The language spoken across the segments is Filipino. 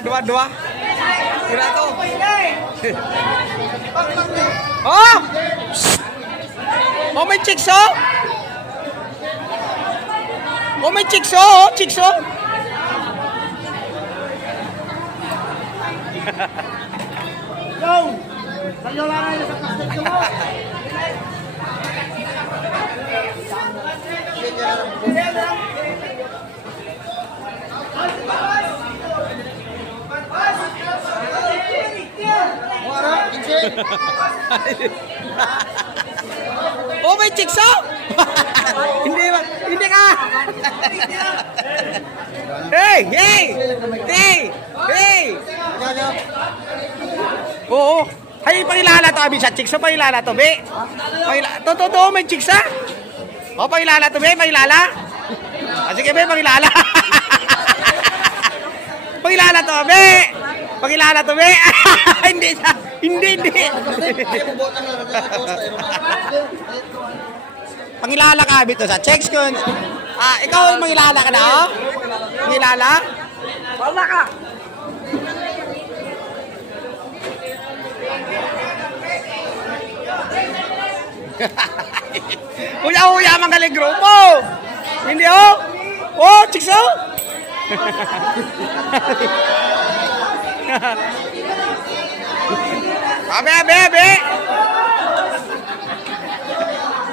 na, dua. Kira to. Oh! Oh, may chicks, oh! Oh, may chicks, oh! Chicks, oh! Go! Sa'yo lang ay nasa kastel mo. Oh, may chicks, oh! Hindi ka! Hey! Oo. Hay, pangilala to, abi, sa chicks, oh, pangilala to, be. Totoo, may chicks, ha? Oh, pangilala to, be, pangilala. Sige, be, pangilala. Pangilala to, be. Pangilala to, be. Hindi. Pangilala ka, abi, to, sa chicks, kun. Ikaw, mangilala ka na, oh? Mangilala? Wala ka! Uya, magaling grupo. Hindi, oh. Oh, chicks, oh. Abe.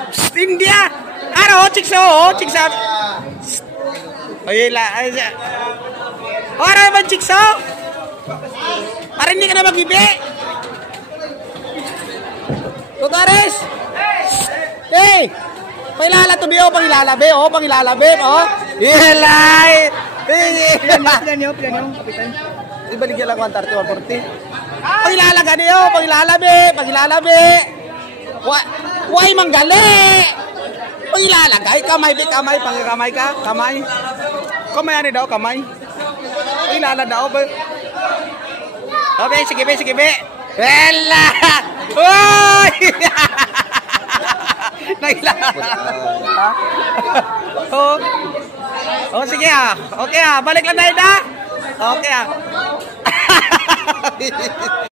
Psst, India. Ano, chicks, oh. Chicks, oh. Ay, oh, ano naman, chicks, oh. Para hindi ka na mag-ibi. Tugares. Hey! Pangilala to, oh, pangilala, be, oh. Ilay! Pilan niyo, kapitan. Ibaligyan lang 130, 140. Pangilala ka niyo, pangilala, be. Why manggali? Pangilala ka, kamay, ka, kamay. Kamay, ano daw, kamay. Pangilala daw, be. Okay, sige, be. Ela! Uy! Ha? Oh, sige, ah. Okay, ah. Balik lang tayo na. Okay, ah.